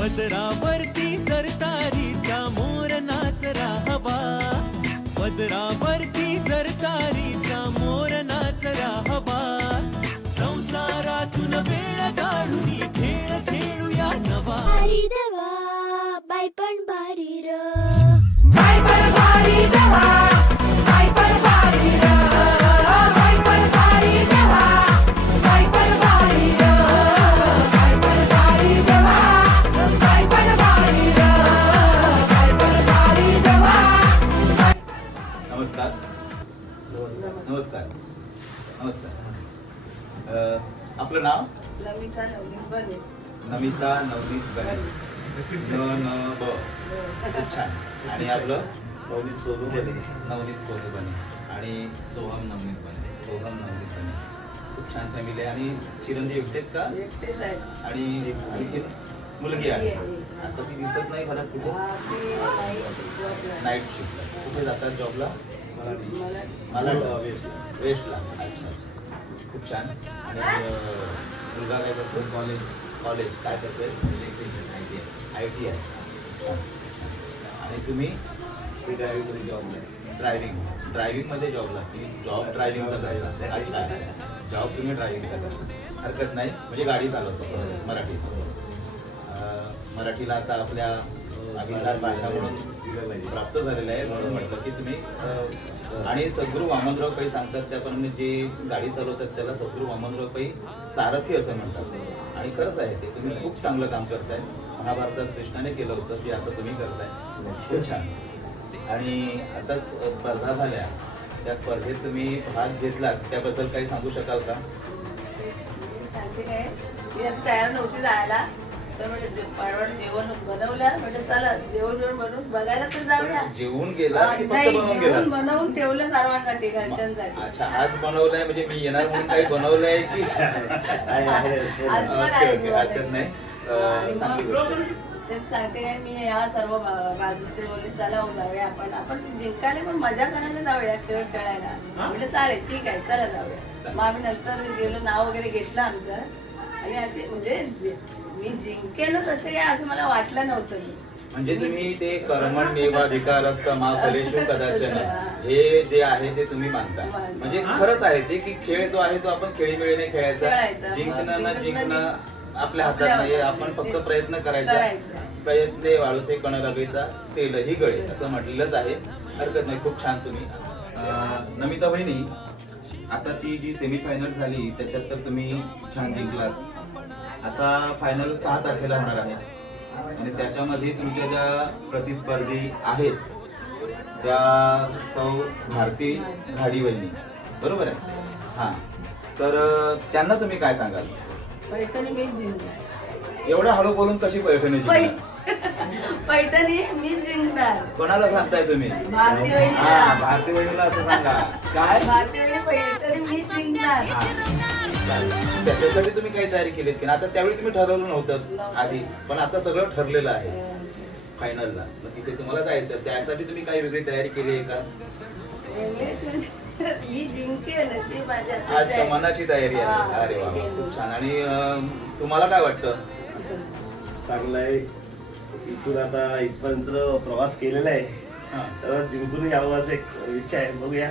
पदरावरती सरतारीचा मोर नाचरा हवा, पदरावरती सरतारीचा मोर नाचरा हवा. संसारातून वेळ काढून खेळ खेळूया नवा. भारी देवा बाई पण भारी र, बाई पण भारी देवा, बाई पण भारी र, बाई पण भारी देवा, बाई पण भारी र, बाई पण भारी देवा, बाई पण भारी र, बाई पण भारी देवा. नमस्कार नमस्कार नमस्कार. आपलं नाव? नमिता नवनीत बने. नमिता नवनीत बने. ब खूप छान. आणि आपलं? नवनीत सोनू बने. नवनीत सोनू बने. आणि सोहम नवनीत बने. सोहम नवनीत बने. खूप छान फॅमिली आहे. आणि चिरंजीव एकटेच का? एकटेच आहेत. आणि आणखी मुलगी आहे. आता ती दिसत नाही घरात कुठे? Night shift. कुठे जातात जॉबला? मला वेस्टला. अच्छा. खूप छान. आणि मुलगा काय करतो? कॉलेज काय करतोय? इलेक्ट्रिशियन IT आहे. छान. आणि तुम्ही? ड्रायव्हिंगमध्ये जॉबला की जॉब ड्रायव्हिंगचा करायचा असते? अच्छा. जॉब तुम्ही ड्रायव्हिंगचा करता. हरकत नाही. म्हणजे गाडी चालवतो मराठीला आता आपल्या अभिजात भाषा म्हणून प्राप्त झालेलं आहे. म्हणून म्हटलं की तुम्ही आणि सद्गुरू वामनराव पै सांगतात त्याप्रमाणे जे गाडी चालवतात त्याला सद्गुरू वामनराव पै सारथी असं म्हणतात. आणि खरंच आहे ते. तुम्ही खूप चांगलं काम करताय. महाभारतात कृष्णाने केलं होतं ते आता तुम्ही करताय. खूप छान. आणि आता स्पर्धा झाल्या, त्या स्पर्धेत तुम्ही भाग घेतलात त्याबद्दल काही सांगू शकाल का? सांगते काय, मी आता तयार नव्हती जायला, तर म्हणजे जेवण बनवलं. म्हणजे चला जेवण बनवून बघायला तर जाऊया. जेवून गेला की फक्त नाही, बनवून जेवण गेला? बनवून ठेवलं सर्वांसाठी, घरच्यांसाठी. अच्छा. आज बनवलंय म्हणजे मी येणार म्हणून काही बनवलंय की? आज पण आहे. हरकत नाही. आणि चांगली मग गोष्ट. तेच सांगते काय, मी ह्या सर्व बाजूचे बोलले चला जाऊया आपण जिंकायला पण मजा करायला जाऊया, खेळ खेळायला. म्हणजे चालेल ठीक आहे चला जाऊया. मग आम्ही नंतर गेलो, नाव वगैरे घेतलं आमचं. आणि असे म्हणजे मी जिंकेनच असे काय असं मला वाटलं नव्हतं. म्हणजे तुम्ही ते कर्मण्येवाधिकार असतं मा फलेषु कदाचन हे जे आहे ते तुम्ही मानता. म्हणजे खरंच आहे ते की खेळ जो आहे तो आपण खेळीमेळीने खेळायचा. जिंकणं न जिंकणं आपल्या हातात नाहीये. आपण फक्त प्रयत्न करायचा. प्रयत्ने वाळूसे कण रवेचा तेलही गळे असं म्हटलेलंच आहे. हरकत नाही. खूप छान. तुम्ही नमिता बहिणी, आताची जी सेमीफायनल झाली त्याच्यात तर तुम्ही छान जिंकलात. आता फायनल 6 तारखेला होणार आहे. आणि त्याच्यामध्ये तुमच्या ज्या प्रतिस्पर्धी आहेत त्या सौ भारती घाडीवहिनी, बरोबर आहे? हां. तर त्यांना तुम्ही काय सांगाल? पैठणी मीच जिंकणार. एवढं हळू बोलून कशी पैठणी जिंकणार? पैठणी मीच जिंकणार. कोणाला सांगताय तुम्ही? भारती वहिनीला. भारती वहिनीला असं सांगा. काय? भारती वहिनी पैठणी मीच जिंकणार. त्याच्यासाठी तुम्ही काही तयारी केलीत की? आता त्यावेळी तुम्ही ठरवलं नव्हतं आधी, पण आता सगळं ठरलेलं आहे फायनलला. मग तिथे तुम्हाला जायचं, त्यासाठी तुम्ही काही वेगळी तयारी केली आहे का? मी जिंकेल ती माझ्या. अच्छा, मनाची तयारी आहे. अरे वा, खूप छान. आणि तुम्हाला काय वाटतं? चांगलं आहे. इथून आता इथपर्यंत प्रवास केलेला आहे. तर जिंकून यावं असं एक इच्छा आहे. बघूया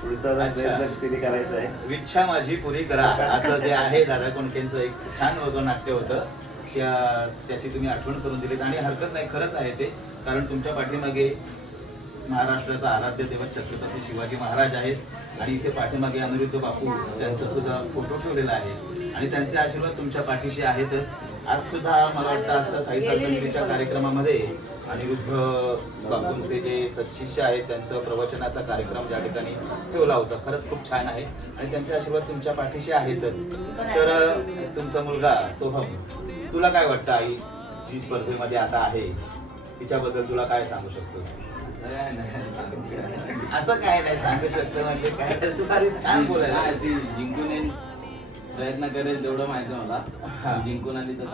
पुढचा प्रयत्न तिने करायचा आहे. इच्छा माझी पुरी करा असं जे आहे दादा कोंडकेंचं एक छान नाट्य होतं. त्याची तुम्ही आठवण करून दिलीत. आणि हरकत नाही, खरंच आहे ते. कारण तुमच्या पाठीमागे महाराष्ट्राचा आराध्य दैवत छत्रपती शिवाजी महाराज आहेत. आणि इथे पाठीमागे अनिरुद्ध बापू त्यांचा सुद्धा फोटो ठेवलेला आहे. आणि त्यांचे आशीर्वाद तुमच्या पाठीशी आहेतच. आज सुद्धा मला वाटतं आजचा साहित्य समितीच्या कार्यक्रमामध्ये अनिरुद्ध बापूंचे जे सत्शिष्य आहेत त्यांचं प्रवचनाचा कार्यक्रम ज्या ठिकाणी ठेवला होता. खरंच खूप छान आहे. आणि त्यांचे आशीर्वाद तुमच्या पाठीशी आहेतच. तर तुमचा मुलगा सोहम, तुला काय वाटतं आई जी स्पर्धेमध्ये आता आहे तिच्याबद्दल तुला काय सांगू शकतोस? असं काय नाही सांगू शकतो म्हणजे काय? तू फार छान बोलायला. ती जिंकून प्रयत्न करेल तेवढं माहिती मला. जिंकून आली तर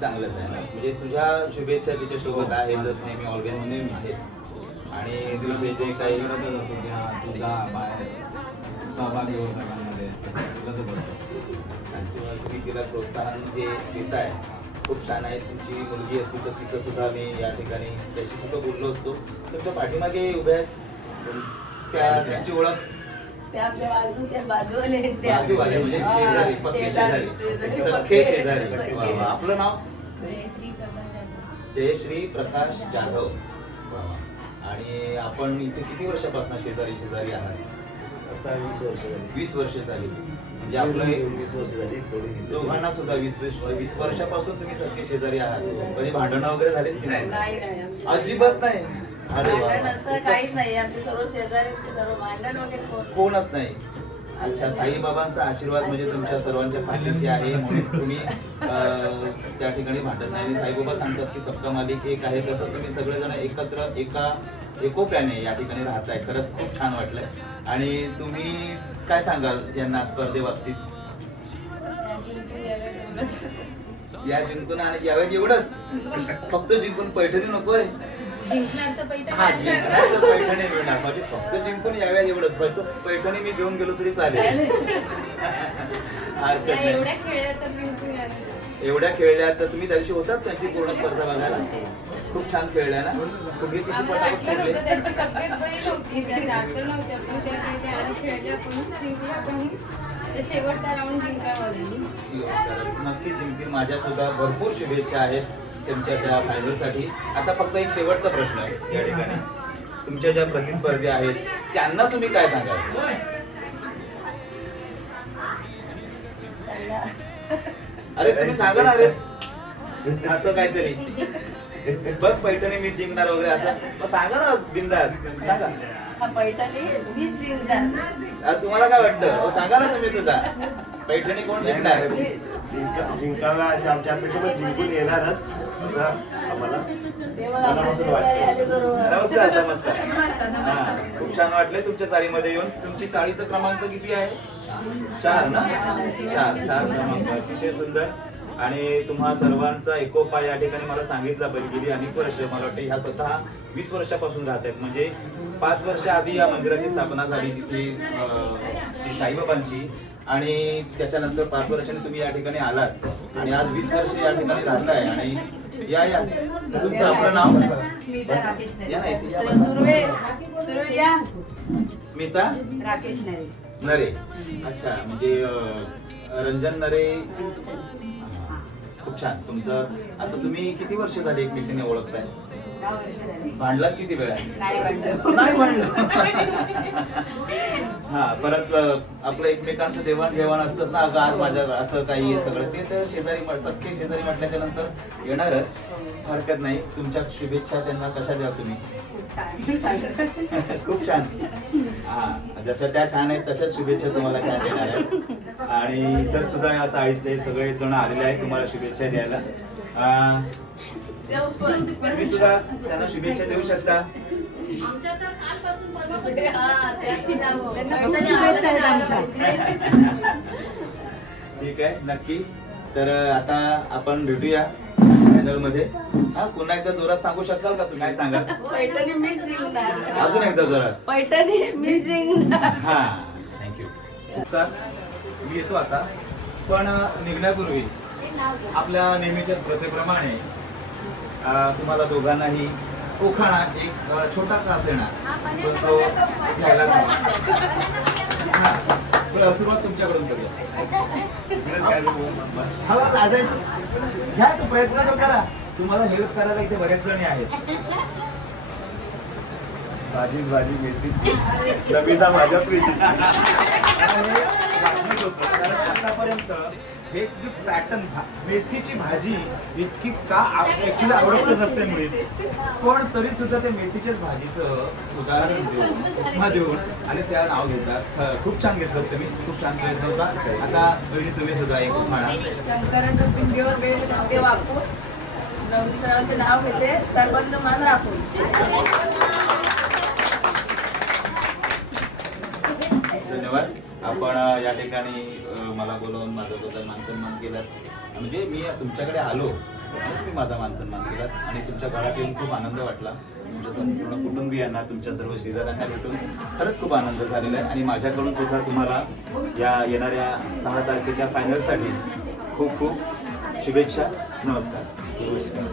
चांगलंच आहे ना. म्हणजे तुझ्या शुभेच्छा तिच्या सोबत आहेतच नेहमी, ऑलवेज नेहमी आहेच. आणि तुझे जे काही असो की हा तुझा बाहेर सहभागी हो सगळ्यांमध्ये तुला तर बसतो. तुम्ही तिला प्रोत्साहन जे देत आहे खूप छान आहे. तुमची मुलगी असती तर तिचं सुद्धा मी या ठिकाणी त्याशी सुद्धा बोललो असतो. तुमच्या पाठीमागे उभ्या आहेत त्यांची ओळख ते आपल्या बाजूच्या बाजूवाले आहेत ते. बाजूवाले म्हणजे शेजारी, पक्के शेजारी, सख्खे शेजारी. वा वा. आपलं नाव जयश्री प्रकाश जाधव. वा वा. आणि आपण इथे किती वर्षापासून शेजारी आहात? आता 20 वर्ष झाली. 20 वर्ष झाली. म्हणजे आपलं 20 वर्ष झाली. थोडी दोघांना सुद्धा 20 वर्षापासून तुम्ही सख्खे शेजारी आहात. कधी भांडणं वगैरे झालीत की नाही? नाही अजिबात नाही. अरे वा. भांडण असं काहीच नाही. आमचे सर्व शेजारी सर्व भांडण वगैरे कोणच नाही. अच्छा, साईबाबांचा आशीर्वाद म्हणजे तुमच्या सर्वांच्या पाठीशी आहे म्हणून तुम्ही त्या ठिकाणी भांडत नाही. आणि साईबाबा सांगतात की सबका मालिक एक आहे, तसं तुम्ही सगळेजण एकत्र एकोप्याने या ठिकाणी राहताय. खरंच खूप छान वाटलंय. आणि तुम्ही काय सांगाल यांना स्पर्धेबाबतीत? या जिंकून आणि यावेळी एवढंच, फक्त जिंकून पैठणी नकोय. हा, जिंकण्याचं पैठणी मिळणार. म्हणजे फक्त जिंकून याव्या एवढंच. फक्त पैठणी मी घेऊन गेलो तरी चालेल. हरकत नाही. एवढ्या खेळल्या तर तुम्ही त्या दिवशी होताच त्यांची पूर्ण स्पर्धा बघायला. खूप छान खेळल्या ना. तुम्ही किती पटापट खेळले? त्यांची तब्येत बरी नव्हती, त्या जास्त नव्हत्या, पण त्या गेल्या आणि खेळल्या पण जिंकल्या पण. ते शेवटचा राऊंड जिंकावं. नक्की जिंकतील. माझ्या सुद्धा भरपूर शुभेच्छा आहेत त्यांच्या त्या फायनलसाठी. आता फक्त एक शेवटचा प्रश्न आहे या ठिकाणी. तुमच्या ज्या प्रतिस्पर्धी आहेत त्यांना तुम्ही काय सांगाल? अरे तुम्ही सांगा ना. अरे असं काहीतरी बघ पैठणी मी जिंकणार वगैरे असं मग सांगा ना बिंदास. सांगा पैठणी मीच जिंकणार. तुम्हाला काय वाटतं? सांगा ना तुम्ही सुद्धा. पैठणी कोण जिंकणार? जिंकायला अशा आमच्या अपेक्षेमध्ये जिंकून येणारच असं आम्हाला मनापासून वाटतं. नमस्कार. नमस्कार. हा, खूप छान वाटलंय तुमच्या चाळीमध्ये येऊन. तुमची चाळीचा क्रमांक किती आहे? 4 ना? 4 क्रमांक. अतिशय सुंदर. आणि तुम्हा सर्वांचा एकोपा या ठिकाणी मला सांगितलं पाहिजे. गेली अनेक वर्ष, मला वाटतं ह्या स्वतः 20 वर्षापासून राहत आहेत. म्हणजे 5 वर्ष आधी या मंदिराची स्थापना झाली तिथे साईबाबांची. आणि त्याच्यानंतर 5 वर्षांनी तुम्ही या ठिकाणी आलात आणि आज 20 वर्ष या ठिकाणी राहताय. आणि या तुमचं आपलं नाव? स्मिता राकेश नाही नरे. अच्छा, म्हणजे रंजन नरे. खूप छान. तुमचं आता तुम्ही किती वर्ष झाली एकमेकीने ओळखताय? 9 वर्ष झाली. भांडलात किती वेळा? नाही भांडलं. हा, परत आपलं एकमेकांचं देवाणघेवाण असतात ना. अगं आज माझ्या असं काही सगळं ते तर शेजारी सख्खे शेजारी म्हटल्याच्या नंतर येणारच. हरकत नाही. तुमच्या शुभेच्छा त्यांना कशा द्या तुम्ही? खूप छान. हा, जसं त्या छान आहेत तशाच शुभेच्छा तुम्हाला छान देणार आहेत. आणि इतर सुद्धा या साळीतले सगळे जण आलेले आहेत तुम्हाला शुभेच्छा द्यायला. तुम्ही सुद्धा त्यांना शुभेच्छा देऊ शकता. ठीक आहे, नक्की. तर आता आपण भेटूया फायनल मध्ये. हा, पुन्हा एकदा जोरात सांगू शकाल का तुम्ही? काय सांगा? पैठणी मीच जिंकणार. अजून एकदा जोरात. पैठणी मीच जिंकणार. हा, थँक्यू. सर, मी येतो आता. पण निघण्यापूर्वी आपल्या नेहमीच्या प्रथेप्रमाणे तुम्हाला दोघांनाही उखाणा एक छोटा क्लास येणार तो घ्यायला सुरुवात तुमच्याकडून करूया. हा, लाजायचं घ्या, तो प्रयत्न तर करा. तुम्हाला हेल्प करायला इथे बरेच जणी आहेत. भाजी मेथीची नमिता माझ्या प्रीती. आतापर्यंत हे पॅटर्न मेथीची भाजी इतकी का ऍक्च्युली आवडत नसते मुळीच, पण तरी सुद्धा ते मेथीच्याच भाजीचं उदाहरण देऊन उपमा देऊन आणि त्या नाव घेतात. खूप छान घेतलं तुम्ही. खूप छान प्रयत्न होता. आता तुम्ही सुद्धा एक म्हणा. शंकराच्या पिंडीवर वेळ ते वापरून नवनीतरावांचे नाव घेते. सर्वांचं मान राखून. धन्यवाद. आपण या ठिकाणी मला बोलवून माझा सुद्धा मानसन्मान केला. म्हणजे मी तुमच्याकडे आलो तुम्ही माझा मानसन्मान केलात आणि तुमच्या घरात येऊन खूप आनंद वाटला. तुमच्या संपूर्ण कुटुंबियांना, तुमच्या सर्व शेजाऱ्यांना भेटून खरंच खूप आनंद झालेला आहे. आणि माझ्याकडून सुद्धा तुम्हाला या येणाऱ्या 6 तारखेच्या फायनलसाठी खूप खूप शुभेच्छा. नमस्कार.